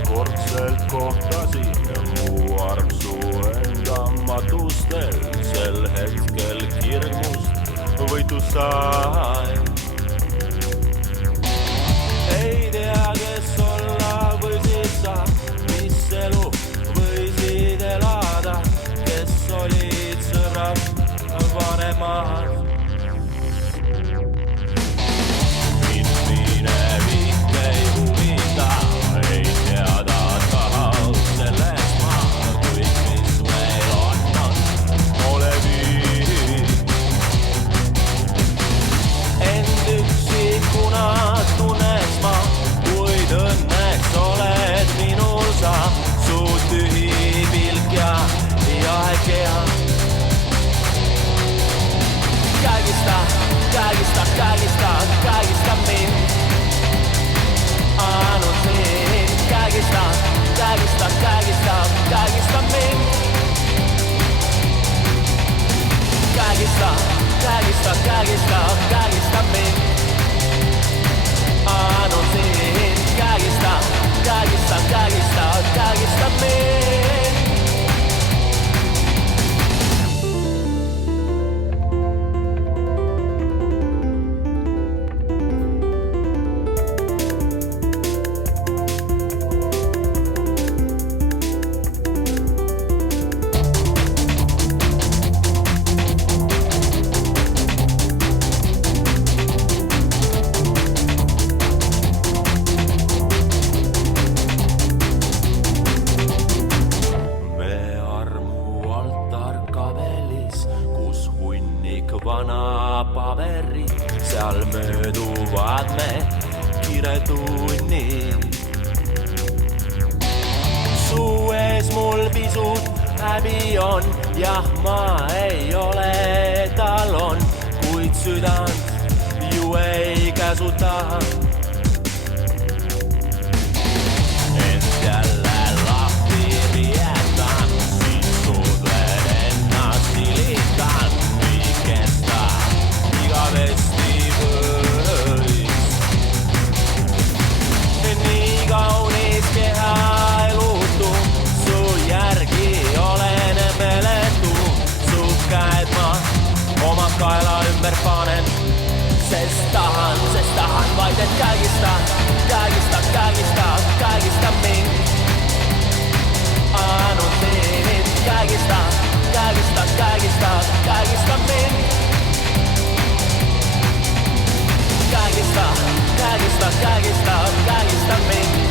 esmakordselt kohtasin mu armsu enda matustel, sel hetkel hirmust võitu sai. Ei tea, kes olla võisid sa, mis elu võisid elada, kes olid sõbrad vanemad. Kaikista min annan sin kaikista min kaikista min annan sin kaikista min. Vana paberi, seal mööduvad me kiretunnid. Suu ees mul pisut häbi on, jah, ma ei ole talon, kuid südant ju ei käsuta. Ent jälle lahti riietan, siis suudlen ennast ilitan. Igavesti võis. Nii kaunis keha elutu, su järgi olen meletu. Su käed ma oma kaela ümber panen, sest tahan vaid, et kaikista mind. Annan sind kaikista mind. Kaikista min.